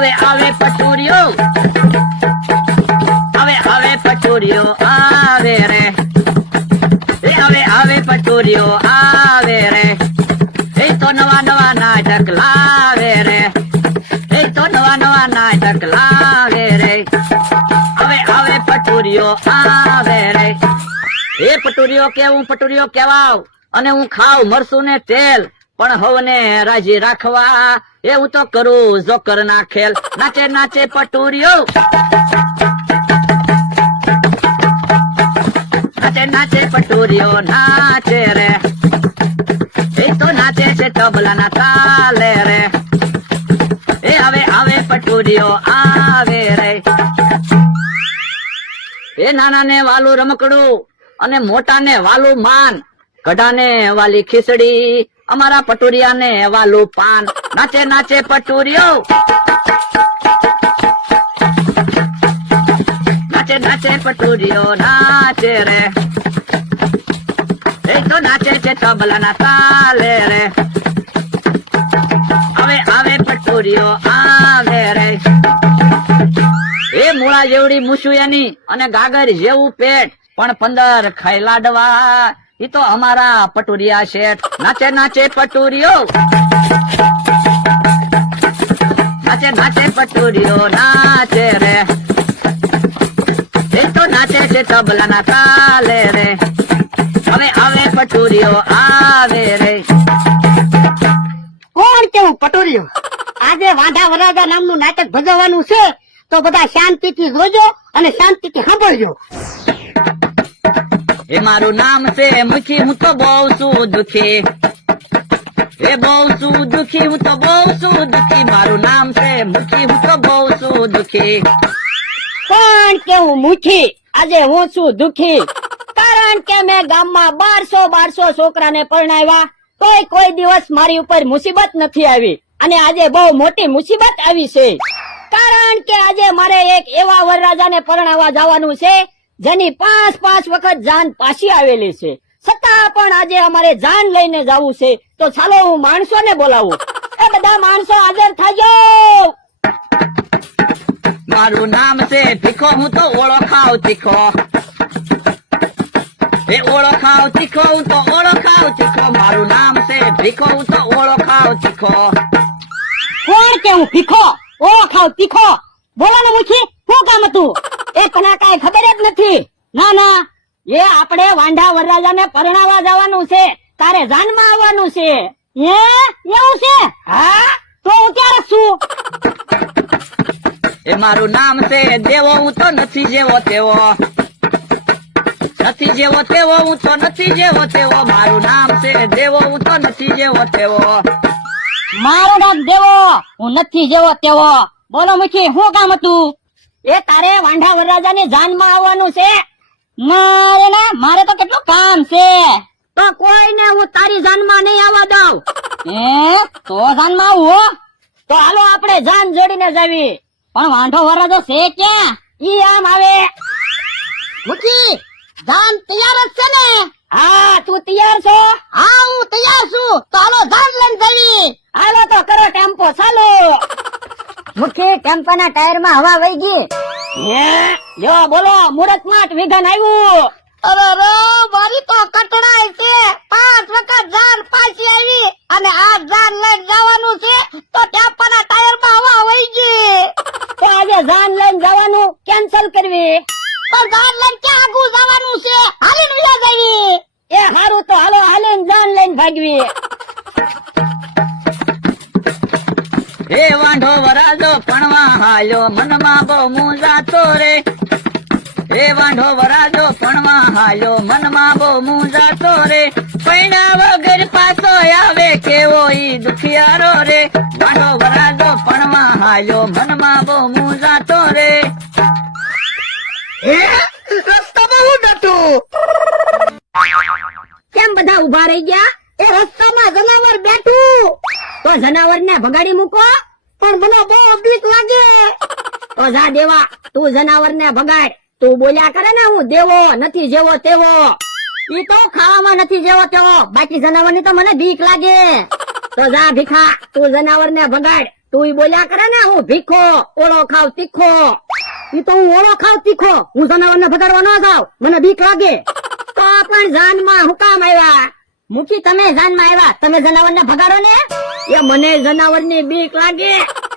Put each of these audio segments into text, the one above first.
હવે આવે પટુરીઓ, હવે આવે પટુરીઓ આવે રે, હવે આવે પટુરીઓ આવે રે, એ તો નવા નવા નાટક લાવે રે, એ તો નવા નવા નાટક લાવે રે, હવે આવે પટુરીઓ આવે રે. એ પટુરીઓ કેવું પટુરીઓ કેવાવ અને હું ખાવ મરસું ને તેલ, પણ હવને રાજી રાખવા એ હું તો કરું જોકર ના ખેલ. નાચે નાચે પટુરીઓ, નાચે નાચે પટુરીઓ નાચે રે, એ તો નાચે છે તબલા ના તાલે રે, એ હવે આવે પટુરીઓ આવે રે. એ નાના ને વાલું રમકડું અને મોટા ને વાલું માન, ગઢા ને વાલી ખીચડી, અમારા પટુરિયા ને વાલું પાન. નાચે નાચે પટુરીઓ, નાચે નાચે પટુરીઓ નાચે રે, એ તો નાચે છે તબલા ના તાલે રે, હવે આવે પટુરીઓ આવે રે. એ મૂળા જેવડી મૂછું એની અને ગાગર જેવું પેટ, પણ 15 ખાઈ લાડવા ઈ તો અમારા પટુરિયા શેઠ. નાચે નાચે પટુરીઓ, નાચે નાચે પટુરીઓ નાચે રે, એ તો નાચે છે તબલા ના તાલે રે, હવે આવે પટુરીઓ આવે રે. કોણ કેવું પટોરીઓ? આજે વાંઢા વરાજા નામનું નાટક ભજવવાનું છે, તો બધા શાંતિથી જોજો અને શાંતિથી સાંભળજો. એ મારું નામ છે મુખી, હું તો બહુ છું દુખી, એ બહુ છું દુખી, હું તો બહુ છું દુખી, મારું નામ છે મુખી, હું તો બહુ છું દુખી. કોણ કેવું મુખી? આજે હું છું દુખી, કારણ કે મેં ગામમાં 1200 છોકરાને પરણાવ્યા, કોઈ દિવસ મારી ઉપર મુસીબત નથી આવી, અને આજે બહુ મોટી મુસીબત આવી છે. કારણ કે આજે મારે એક એવા વરરાજાને પરણાવવા જવાનું છે જેની 5 વખત જાન પાછી આવેલી છે, છતાં પણ આજે અમારે જાન લઈને જવું છે. તો ચાલો હું માણસોને બોલાવું. એ બધા માણસો હાજર થાજો. મારું નામ છે ભીખો, હું તો ઓળખાવ તીખો, એ ઓળખાવ તીખો, હું તો ઓળખાવ તીખો, મારું નામ છે ભીખો, હું તો ઓળખાવ તીખો. કોણ કેવું ભીખો? ઓળખાવ તીખો? બોલો ને મુખી, શું કામ હતું? એ તને કઈ ખબર જ નથી? ના ના, એ આપણે વાંઢા વરરાજાને પરણાવવા જવાનું છે, તારે જાનમાં આવવાનું છે. એવું છે? હા, તો હું ક્યારે છું? એ મારું નામ છે દેવો, હું તો નથી જેવો તેવો, નથી જેવો તેવો, હું તો નથી જેવો તેવો, મારું નામ છે દેવો, હું તો નથી જેવો તેવો. મારું નામ દેવો, હું નથી જેવો તેવો. બોલો મુખી, શું કામ હતું? એ તારે વાંઢા વરરાજાની જાનમાં આવવાનું છે. મારે તો કેટલું કામ છે. તો કોઈને હું તારી જાનમાં નહીં આવવા દઉં. તો જાનમાં આવું? તો હાલો આપણે જાન જોડીને જાવી. પણ વાંઢો વરરાજો છે ક્યાં? ઈ આમ આવે. મુખી, જાન તૈયાર જ છે ને? હા, તું તૈયાર છો? હા, હું તૈયાર છું. તો હાલો જાન લઈને જાવી. હાલો તો કરો ટેમ્પો ચાલો. મુખી, ટેમ્પાના ટાયરમાં હવા વહી ગઈ. જો બોલો, મુહૂર્ત માટ વિધાન આવ્યું. અરે મારી તો કટડાય છે. 5 વખત જાન પાછી આવી અને આ જાન લઈને જવાનું છે, તો ટેમ્પાના ટાયરમાં હવા વહી ગઈ. તો આજે જાન લઈને જવાનું કેન્સલ કરવી. તો જાન લઈને ક્યાં આગું જવાનું છે? હાલીને વિલા જવી. એ હારું, તો હાલો હાલીને જાન લઈને ભાગવી. એ વાંઢો વરાજો પણવા હાલ્યો, મનમાં બહુ મૂંઝાતો રે, એ વાંઢો વરાજો પણવા હાલ્યો, મનમાં બહુ મૂંઝાતો રે, પૈણા વગર પાછો આવે કેવો ઈ દુખિયારો રે, વાંઢો વરાજો પણવા હાલ્યો, મનમાં બહુ મૂંઝાતો રે. રસ્તામાં હું નતું? કેમ બધા ઉભા રહી ગયા? એ રસ્તામાં જનાવર બેઠું. તો જનાવર ને ભગાડી મૂકો. પણ મને બહુ બીક લાગે. તો જા દેવા, તું જનાવર ને ભગાડ. તું બોલ્યા કરે ને હું દેવો નથી જેવો તેવો. ઈ તો ખાવામાં નથી જેવો તેવો, બાકી જનાવર ની તો મને બીક લાગે. તો જા ભીખા, તું જનાવર ને ભગાડ. તું બોલ્યા કરે ને હું ભીખો ઓળો ખાવ તીખો. ઈ તો હું ઓળો ખાવ તીખો, હું જનાવરને ભગાડવા ન જાઉં, મને બીક લાગે. તો પણ જાનમાં હું કામ આવ્યા? મુખી તમે જાનમાં આવ્યા, તમે જનાવરને ભગાડો ને. એ મને જનાવરની બીક લાગે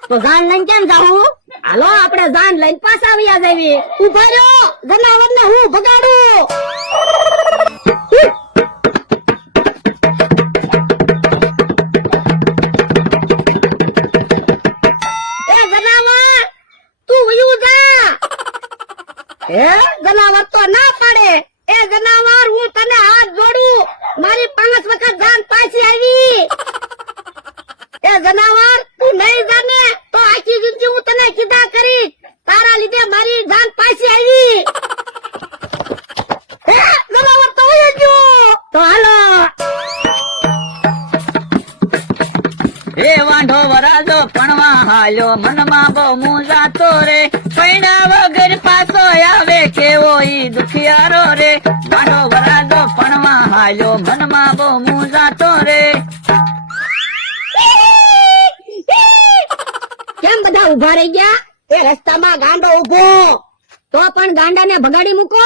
તો જાન લઈને કેમ જાઉં? હાલો આપણે જાન લઈને પાછા આવ્યા જઈએ. ઉભા રહ્યો, જનાવરને હું ભગાડું. એ જનાવર તો ના પાડે. એ જનાવર હું તને હાથ જોડું, મારી 5 વખત જાન પાછી આવી. એ જનાવર તું નહીં જાને તો આખી જિંદગી હું તને કીધા કરી, તારા લીધે મારી જાન પાછી આવી. એ જનાવર તો વયો ગયો. તો હાલો હે વાંઢો વરાજો પણવા હાલ્યો, મનમાં બહુ મૂંઝાતો રે, પૈણા વગર પાછો આવે કેવો ઈ દુખિયારો રે. વાંઢો વરાજો પણવા હાલ્યો, મનમાં બહુ મૂંઝાતો રે. કેમ બધા ઉભા રહી ગયા? એ રસ્તામાં ગાંડો ઉભો, તો પણ ગાંડાને ભગાડી મૂકો.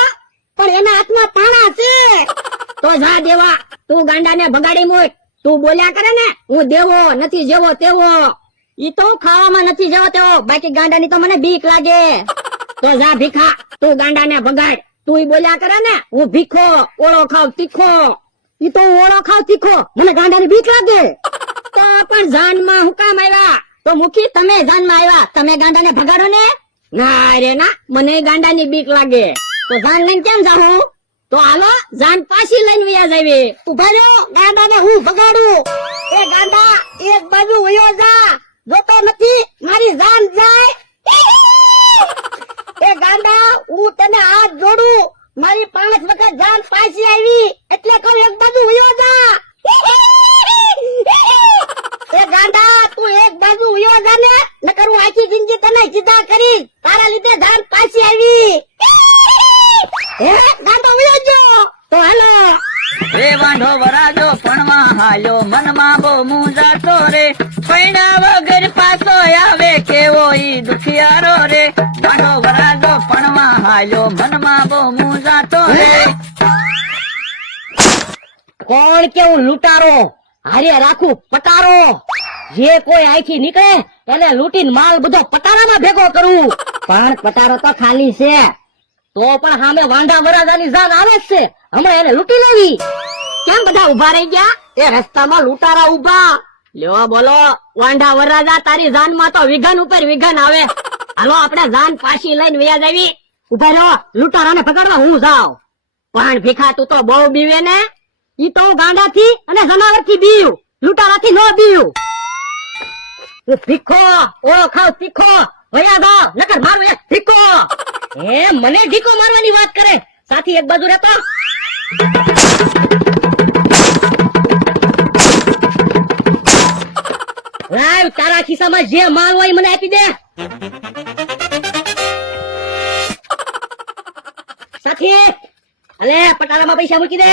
પણ એના હાથમાં પાણા છે. તો જા દેવા, તું ગાંડાને ભગાડી મૂક. તું બોલ્યા કરે ને હું દેવો નથી જેવો તેવો. ઈ તો ખાવામાં નથી જેવો તેવો, બાકી ગાંડાની તો મને બીક લાગે. તો જા ભીખા, તું ગાંડાને ભગાડ. તું બોલ્યા કરે ને હું ભીખો ઓળો ખાવ તીખો. ઈ તો હું ઓળો ખાવ તીખો, મને ગાંડાની બીક લાગે. તો પણ જાનમાં હું કામ આવ્યા? તો મુખી તમે જાનમાં આવ્યા, તમે ગાંડાને ભગાડો ને. ના રે ના, મને ગાંડાની બીક લાગે. તો જાન લઈને કેમ જાઉં? તો હાલો જાન પાછી લઈને વયા જાવી. ઉભા રહ્યો, ગાંડાને હું ભગાડું. એ ગાંડા એક બાજુ વયો જા, જોતો નથી મારી જાન જાય. એ ગાંડા હું તને હાથ જોડું, મારી 5 વખત જાન પાછી આવી, એટલે કહું એક બાજુ વયો જા. એ ગાંડા તું એક બાજુ વયો જા ને, નકર હું આખી જિંદગી તને કીધા કરી, તારા લીધે જાન પાછી આવી. એ ગાંડો વયો ગયો. તો હાલો હે વાંઢો વરાજો પણવા હાલ્યો, મનમાં બહુ મૂંઝાતો રે, પૈણા વગર પાછો આવે કેવો ઈ દુખિયારો રે. વાંઢો વરાજો પણવા હાલ્યો, મનમાં બહુ મૂંઝાતો રે. કોણ કેવું લૂંટારો, હારે રાખું પટારો. જે કોઈ આખી નીકળે એને લૂંટીને માલ બધો પટારામાં ભેગો કરું. પણ પટારો તો ખાલી છે, તો પણ સામે વાંઢા વરાજાની જાન આવે જ છે, હમણાં એને લૂંટી લેવી. કેમ બધા ઉભા રહી ગયા? એ રસ્તામાં લૂંટારા ઉભા. લ્યો બોલો વાંઢા વરાજા, તારી જાનમાં તો વિઘન ઉપર વિઘન આવે. હાલો આપણે જાન પાછી લઈને વયા જાવી. ઉભા રહ્યો, લૂંટારાને પકડવા હું જાઉં. પણ ભીખા તું તો બહુ બીવે ને. ઈ તો ગાંડા થી અને જનાવર થી બીવ, લૂંટારા થી નો બીવ. ભીખો ઓ ખાવ તીખો, વયા દો નકર મારું એક ભીખો. એ મને ઢીકો મારવાની વાત કરે, સાથી એક બાજુ રહેતો. લાવ તારા ખિસ્સામાં જે માલ હોય મને આપી દે. સાથી અલે પટારામાં પૈસા મૂકી દે.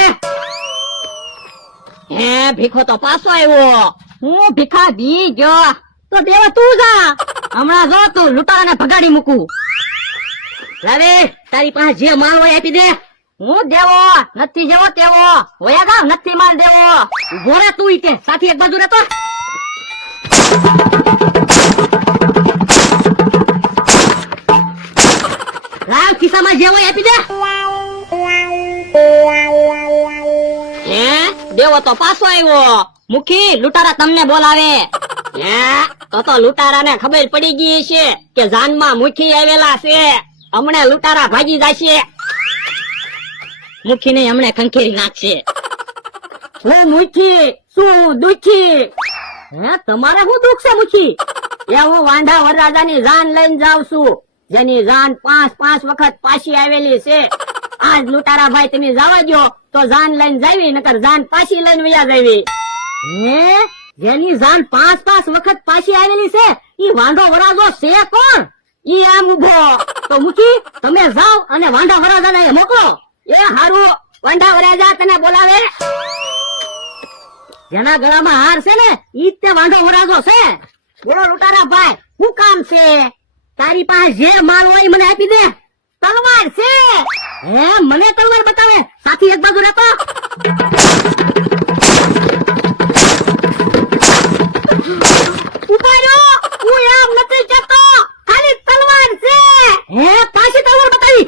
હે ભીખો તો પાછો આવ્યો. હું ભીખા બી ગયો. તો દેવા તું જા, હમણાં જો તું લૂંટારાને ભગાડી મૂકું. લાવે તારી પાસે જે માલ હોય આપી દે. હું દેવો નથી જેવો તેવો, હોયા ગાવ નથી માલ દેવો. ઉભો રે તું ઈતે, સાથી એક બાજુ રહેતો. લાવ ખિસ્સામાં જે હોય આપી દે. હે દેવો તો પાછો આવ્યો. મુખી લૂંટારા તમને બોલાવે. હે તો લૂંટારાને ખબર પડી ગઈ છે કે જાનમાં મુખી આવેલા છે, હમણે લૂંટારા ભાગી જશે. મુખી ને હમણે ખંખેરી નાખશે. હું મુખી શું દુખી? હે તમારે શું દુખ છે મુખી? એ હું વાંઢા વરરાજાની જાન લઈને જાઉં છું, જેની જાન 5 વખત પાછી આવેલી છે. આજ લૂંટારા ભાઈ તમે જવા દો તો જાન લઈને જાવી, નકર જાન પાછી લઈને વયા જાવી. હે જેની જાન 5 વખત પાછી આવેલી છે ઈ વાંઢો વરાજો છે કોણ? ઈ આમ ઉભો. તો મુખી તમે જાઓ અને વાંઢા વરાજાને મોકલો. એ હારું વાંઢા વરાજા તને બોલાવે. જેના ગળામાં હાર છે ને ઈ તે વાંઢો વરાજો છે. બોલો લૂંટારા ભાઈ, શું કામ છે? તારી પાસે જે માલ હોય એ મને આપી દે. તલવાર છે? હે, મને તલવાર બતાવે. સાથી એક બાજુ રહેતો. ઉભા રહો, હું એમ નથી જતો, ખાલી તલવાર છે. હે, પાછી તલવાર બતાવી.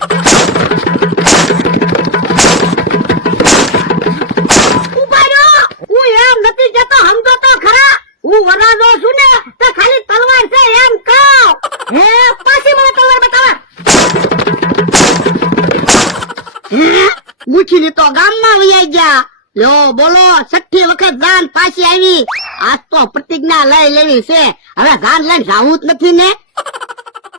ઉભા રહો, હું એમ નથી જતો, સમજો તો ખરા. હું વરાજો છું ને, તો ખાલી તલવાર છે એમ કહું. હે, પાછી મને તલવાર બતાવે. મૂછીની તો ગામમાં વૈયા ગયા. લો બોલો, 6ઠ્ઠી વખત જાન પાછી આવી. આજ તો પ્રતિજ્ઞા લઈ લેવી છે. હવે જાન લઈને જાવું જ નથી ને.